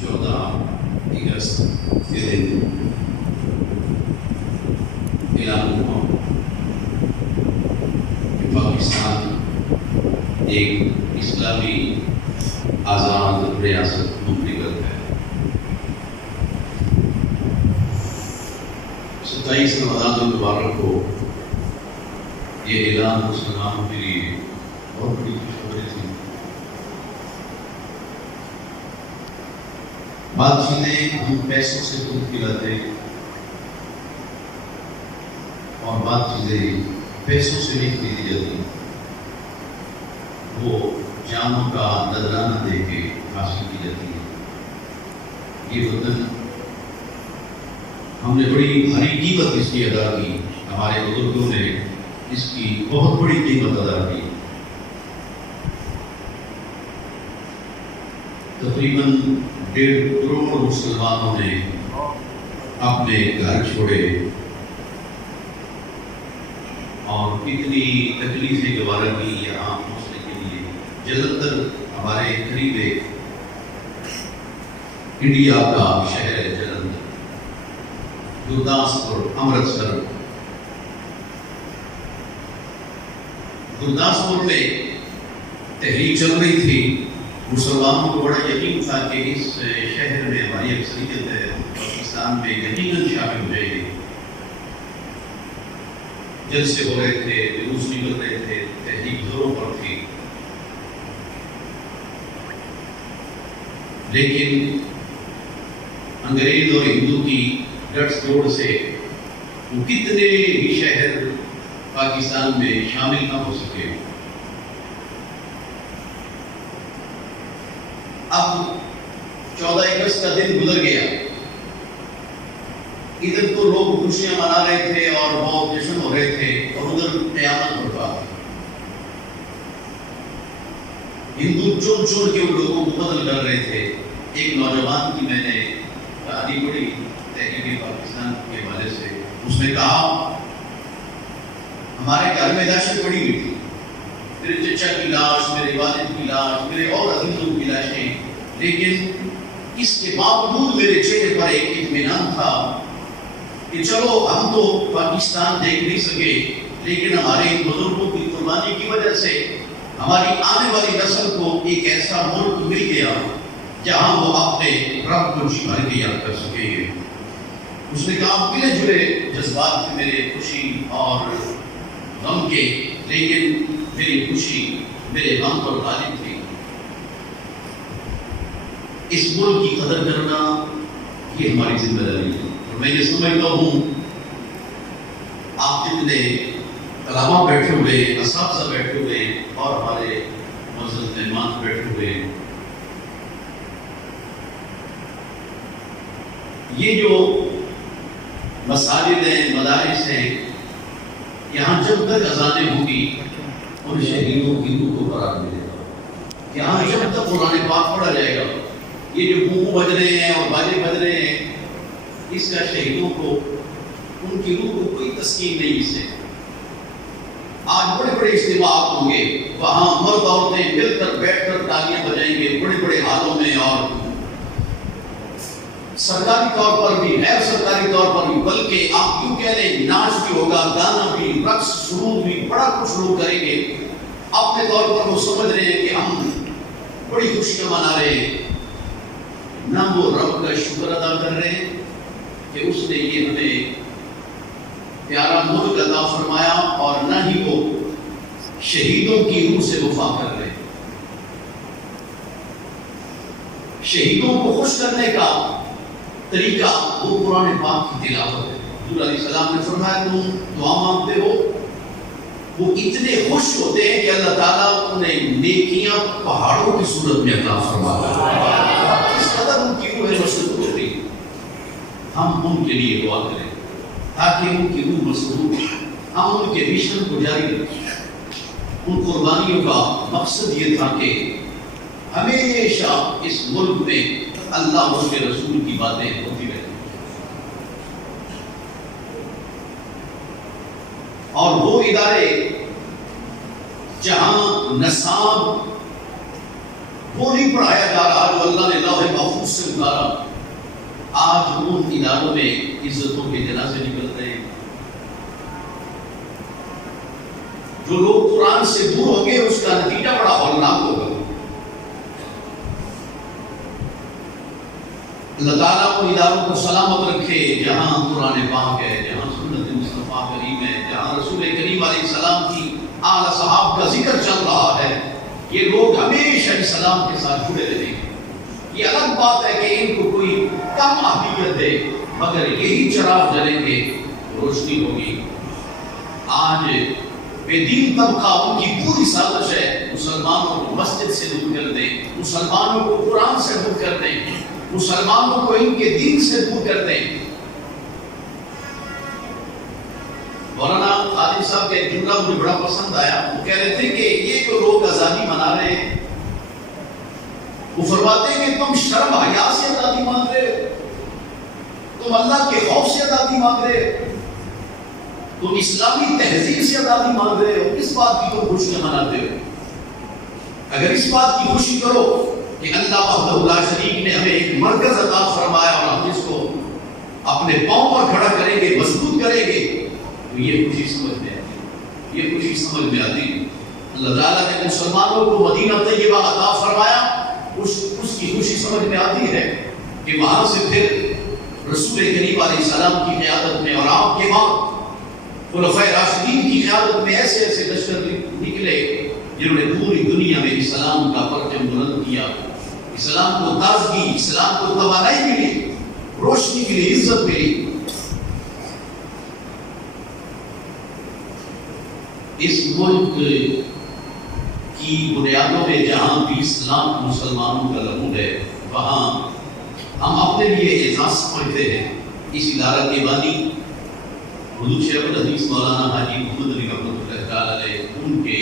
14 اگست کے دن اعلان ہوا کہ پاکستان ایک اسلامی آزاد ریاست مملکت ہے۔ 27 رمضان المبارک کو یہ اعلان مسلمانوں کے لیے بہت بڑی خوشخبری تھی۔ بعض چیزیں ہم پیسوں سے خرید کے لاتے اور بعض چیزیں پیسوں سے نہیں خریدی جاتی، وہ جانوں کا نذرانہ دے کے حاصل کی جاتی ہے۔ یہ وطن ہم نے بڑی بھاری قیمت اس کی ادا کی، ہمارے بزرگوں نے اس کی بہت بڑی قیمت ادا کی۔ تقریباً 1.5 کروڑ مسلمانوں نے اپنے گھر چھوڑے اور کتنی تکلیفیں گوارا کی یہاں پہنچنے کے لیے۔ جلندھر ہمارے قریب انڈیا کا شہر ہے جلندھر، گرداسپور، امرتسر۔ گرداسپور میں تحریک چل رہی تھی، مسلمانوں کو بڑا یقین تھا کہ اس شہر میں ہماری اکثریت ہے، پاکستان میں یقیناً شامل ہو جائے گی۔ جلسے ہو رہے تھے، جلوس نکل رہے تھے، تحریک زوروں پر تھی، لیکن انگریز اور ہندو کی گٹس توڑ سے وہ کتنے بھی شہر پاکستان میں شامل نہ ہو سکے۔ اب 14 اگست کا دن گزر گیا، ادھر تو لوگ خوشیاں منا رہے تھے اور بہت جشن ہو رہے تھے، اور ادھر قیامت برپا تھی۔ ہندو چن چن کے ان لوگوں کو قتل کر رہے تھے۔ ایک نوجوان کی میں نے کہانی پڑھی تحریک پاکستان کے حوالے سے، اس نے کہا ہمارے گھر میں لاشیں پڑی ہوئی تھی، میرے چچا کی لاش، میرے والد کی لاش، میرے اور عزیزوں کی لاشیں، لیکن اس کے باوجود میرے چہرے پر ایک اطمینان تھا کہ چلو ہم تو پاکستان دیکھ نہیں سکے، لیکن ہمارے ان بزرگوں کی قربانی کی وجہ سے ہماری آنے والی نسل کو ایک ایسا ملک مل گیا جہاں وہ اپنے رب کو جی بھر کے یاد کر سکیں گے۔ اس نے کہا ملے جلے جذبات تھے میرے، خوشی اور غم کے، لیکن میری خوشی میرے غم پر غالب تھی۔ اس ملک کی قدر کرنا یہ ہماری ذمہ داری ہے۔ اور میں یہ سمجھتا ہوں آپ جتنے علماء بیٹھے ہوئے، اساتذہ بیٹھے ہوئے اور ہمارے معزز مہمان بیٹھے ہوئے، یہ جو مساجد ہیں، مدارس ہیں، یہاں جب تک اذانیں ہوں گی ان شہیدوں کی روح کو قرار ملے گا۔ یہاں جب تک قرآن پاک پڑھا جائے گا، یہ جو بوم بج رہے ہیں اور باجے بج رہے ہیں، اس کا شہیدوں کو، ان کی روح کو کوئی تسکین نہیں اس سے۔ آج بڑے بڑے اجتماعات ہوں گے، وہاں مرد عورتیں مل کر بیٹھ کر تالیاں بجائیں گے بڑے بڑے حالوں میں، اور سرکاری طور پر بھی، غیر سرکاری طور پر بھی، بلکہ آپ کیوں کہہ لیں ناچ بھی ہوگا، گانا بھی، رقص، سرود بھی، بڑا کچھ لوگ کریں گے۔ اپنے طور پر وہ سمجھ رہے ہیں کہ ہم بڑی خوشیاں منا رہے ہیں، نہ وہ رب کا شکر ادا کر رہے ہیں کہ اس نے یہ ہمیں پیارا ملک عطا فرمایا، اور نہ ہی وہ شہیدوں کی روح سے وفا کر رہے ہیں۔ شہیدوں کو خوش کرنے کا طریقہ وہ قرآن پاک کی تلاوت ہے۔ حضور علیہ السلام نے فرمایا تم دعا مانگتے ہو، وہ اتنے خوش ہوتے ہیں کہ اللہ تعالیٰ انہیں نیکیاں پہاڑوں کی صورت میں عطا فرماتا ہے۔ اس قدر ان کی روح مسرور ہو رہی ہے، ہم ان کے لیے دعا کریں تاکہ ان کی روح مسرور ہو، ہم ان کے مشن کو جاری رکھیں۔ ان قربانیوں کا مقصد یہ تھا کہ ہمیشہ اس ملک میں اللہ اور اس کے رسول کی باتیں ہوتی رہیں، اور وہ ادارے جہاں نصاب وہ نہیں پڑھایا جا رہا جو اللہ نے لوح محفوظ سے اتارا آج ان اداروں میں عزتوں کے جنازے نکل رہے ہیں. جو لوگ قرآن سے دور ہوں گے اس کا نتیجہ بڑا ہولناک ہوگا. اللہ تعالیٰ ان اداروں کو سلامت رکھے جہاں قرآن پاک ہے، جہاں سنت مصطفیٰ کریم ہے، جہاں رسول کریم علیہ السلام کی اعلیٰ صحاب کا ذکر چل رہا ہے. یہ لوگ ہمیشہ اسلام کے ساتھ جڑے رہیں گے. یہ الگ بات ہے کہ ان کو کوئی کم اہمیت دے، مگر یہی چراغ جلیں گے روشنی ہوگی. آج بے دین طبقہ ان کی پوری سازش ہے مسلمانوں کو مسجد سے دور کر دیں، مسلمانوں کو قرآن سے دور کر دیں، مسلمانوں کو ان کے دین سے دور کر دیں. مولانا خادم صاحب کا ایک جملہ مجھے بڑا پسند آیا. وہ کہہ رہے تھے کہ یہ جو لوگ آزادی منا رہے ہیں، وہ فرماتے ہیں کہ تم شرم حیا سے آزادی مانگ رہے ہو، تم اللہ کے خوف سے آزادی مانگ رہے ہو، تم اسلامی تہذیب سے آزادی مانگ رہے ہو. کس بات کی تم خوشیاں مناتے ہو؟ اگر اس بات کی خوشی کرو کہ اللہ وحدہ لا شریک نے ہمیں ایک مرکز عطا فرمایا اور ہم اس کو اپنے پاؤں پر کھڑا کریں گے، مضبوط کریں گے، تو یہ خوشی سمجھ میں آتی ہے. یہ خوشی سمجھ میں آتی ہے. اللہ تعالیٰ نے مسلمانوں کو مدینہ طیبہ عطا فرمایا، اس کی خوشی سمجھ میں آتی ہے کہ وہاں سے پھر رسول کریم علیہ السلام کی قیادت میں اور آپ کے بعد خلفائے راشدین کی قیادت میں ایسے ایسے لشکر نکلے جنہوں نے پوری دنیا میں اسلام کا پرچم بلند کیا. اسلام کو تازگی، اسلام کو توانائی ملی، روشنی ملی، عزت ملی. اس ملک کی بنیادوں میں جہاں 20 لاکھ مسلمانوں کا لمود ہے، وہاں ہم اپنے لیے اعزاز سمجھتے ہیں. اس ادارہ کے بانی حضور شیخ الحدیث مولانا حاجی محمد علی رحمۃ اللہ تعالی علیہ، ان کے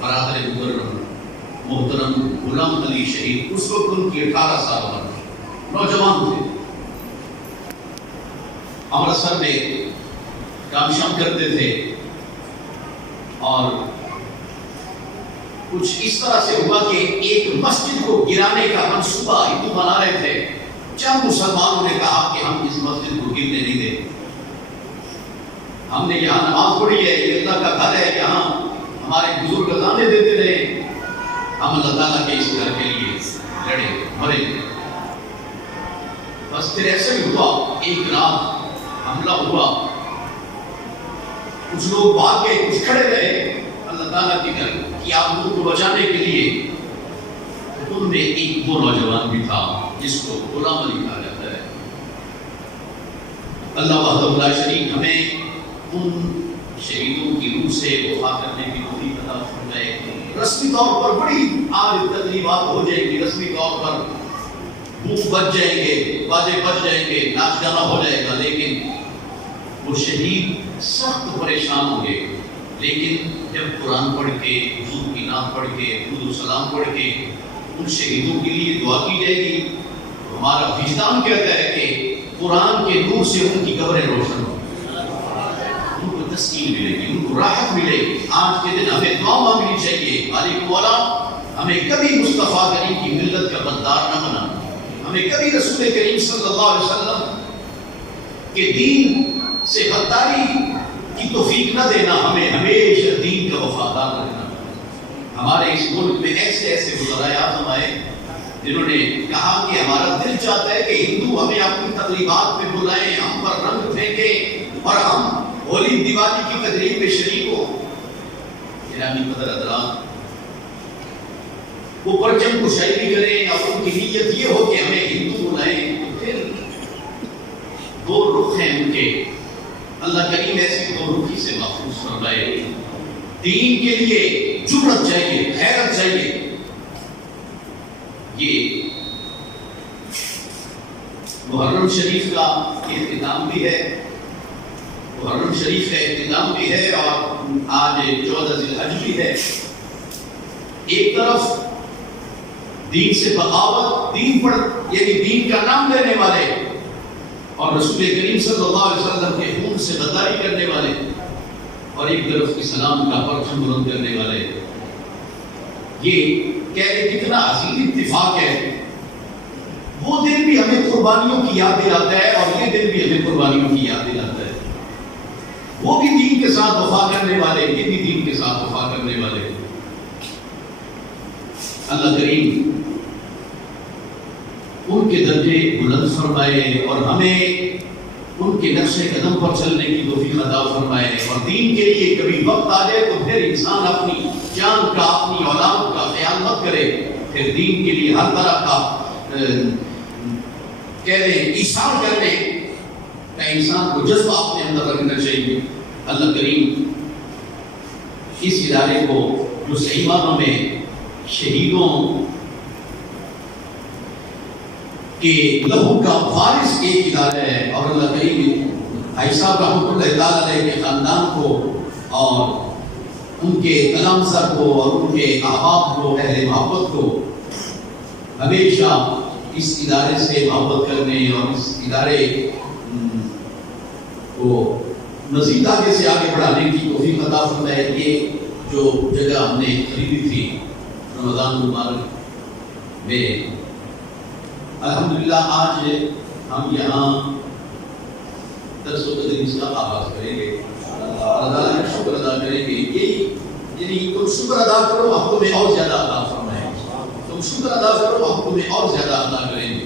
برادر مکرم محترم غلام علی شہید، اس وقت ان کی 18 سال عمر، نوجوان تھے. امرتسر میں کام شام کرتے تھے اور کچھ اس طرح سے ہوا کہ ایک مسجد کو گرانے کا منصوبہ ہندو بنا رہے تھے. چند مسلمانوں نے کہا کہ ہم اس مسجد کو گرنے نہیں دیں، ہم نے یہاں نماز پڑھی ہے، یہ اللہ کا گھر ہے، یہاں ہمارے بزرگ اذانیں دیتے رہے، ہم اللہ تعالیٰ کے اس گھر کے لیے لڑے مرے. بس پھر ایسے ہی ہوا. ایک رات حملہ ہوا، کچھ لوگ بھاگ گئے، کچھ کھڑے رہے اللہ تعالیٰ کے گھر کی آبرو کو بچانے کے لیے. ان میں ایک وہ نوجوان بھی تھا جس کو غلام علی کہا جاتا ہے. اللہ وحدہ لا شریک ہمیں ان شہیدوں کی روح سے وفا کرنے کی پوری عطا فرمائے. رسمی طور پر بڑی آج تقریبات ہو جائیں گی، رسمی طور پر بوم بج جائیں گے، باجے بج جائیں گے، ناچ گانا ہو جائے گا، لیکن وہ شہید سخت پریشان ہوں گے. لیکن جب قرآن پڑھ کے، حضور کی نعت پڑھ کے، درود و سلام پڑھ کے ان شہیدوں کے لیے دعا کی جائے گی، تو ہمارا وجدان کہتا ہے کہ قرآن کے نور سے ان کی قبریں روشن ہوں، ان کو تسکین ملے گی، ان کو راحت ملے گی. آج کے دن ہمیں دعا مانگنی چاہیے، مالک مولا ہمیں کبھی مصطفیٰ کریم کی ملت کا بددار نہ بنانا، ہمیں کبھی رسول کریم صلی اللہ علیہ وسلم کے دین سے غداری کی توفیق نہ دینا، ہمیں ہمیشہ دین کا وفادار رہنا. ہمارے اس ملک میں ایسے ایسے وزرائے اعظم آئے جنہوں نے کہا کہ ہمارا دل چاہتا ہے کہ ہندو ہمیں اپنی تقریبات میں بلائیں، ہم پر رنگ پھینکیں اور ہم ہولی دیوالی کی تقریب میں شریک ہوں. گرامی قدر حضرات، وہ پرچم کو شاعری کریں اور ان کی نیت یہ ہو کہ ہمیں ہندو بلائیں، تو پھر دو رخ ہیں ان کے. اللہ کریم ایسی دو رخی سے محفوظ فرمائے. دین کے لیے جرأت چاہیے، غیرت چاہیے. یہ محرم شریف کا اختتام بھی ہے، محرم شریف کا اختتام بھی ہے اور آج 14 ذی الحج بھی ہے. ایک طرف دین سے بغاوت، دین پر یعنی دین کا نام لینے والے اور رسول کریم صلی اللہ علیہ وسلم کے خون سے غداری کرنے والے، اور ایک طرف اسلام کا پرچم بلند کرنے والے. یہ کہہ رہے کتنا عظیم اتفاق ہے. وہ دن بھی ہمیں قربانیوں کی یاد دلاتا ہے اور یہ دن بھی ہمیں قربانیوں کی یاد دلاتا ہے. وہ بھی دین کے ساتھ وفا کرنے والے، یہ بھی دین کے ساتھ وفا کرنے والے. اللہ کریم ان کے درجے بلند فرمائے اور ہمیں ان کے نقش قدم پر چلنے کی توفیق عطا فرمائے. اور دین کے لیے کبھی وقت آ جائے تو پھر انسان اپنی جان کا، اپنی اولاد کا خیال مت کرے، پھر دین کے لیے ہر طرح کا کہہ دیں ایثار کرنے کا انسان کو جذبہ اپنے اندر رکھنا چاہیے. اللہ کریم اس ادارے کو جو صحیح معنوں میں شہیدوں کہ لہو کا فارس ایک ادارہ ہے، اور اللہ کریم بھائی صاحب رحمۃ اللہ تعالیٰ علیہ کے خاندان کو اور ان کے تلامذہ کو اور ان کے احباب کو، اہل محبت کو ہمیشہ اس ادارے سے محبت کرنے اور اس ادارے کو مزید آگے سے آگے بڑھانے کی توفیق عطا فرمائے. یہ جو جگہ ہم نے خریدی تھی رمضان مبارک میں، الحمدللہ آج ہم یہاں درس و تدریس کا آغاز کریں گے. اللہ تعالیٰ کا شکر ادا کریں گے. یعنی تم شکر ادا کرو ہم تمہیں اور زیادہ عطا فرمائیں، تم شکر ادا کرو ہم تمہیں اور زیادہ عطا کریں گے.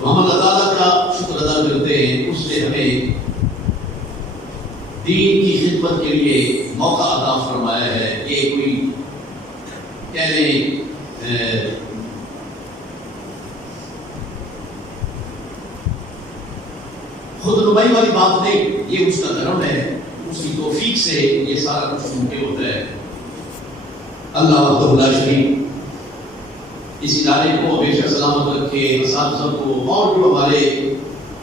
تو ہم اللہ تعالیٰ کا شکر ادا کرتے ہیں، اس نے ہمیں دین کی خدمت کے لیے موقع عطا فرمایا ہے. یہ کوئی کہہ لیں خود نمائی والی بات نہیں، یہ اس کا کرم ہے، اس کی توفیق سے یہ سارا کچھ ممکن ہوتا ہے. اللہ وحدہ لا شریک اس ادارے کو ہمیشہ سلامت رکھے، اساتذہ کو اور جو ہمارے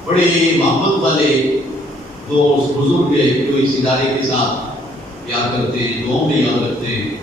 بڑے محبت والے دوست بزرگ جو اس ادارے کے ساتھ پیار کرتے ہیں، دعاؤں میں یاد رکھتے ہیں.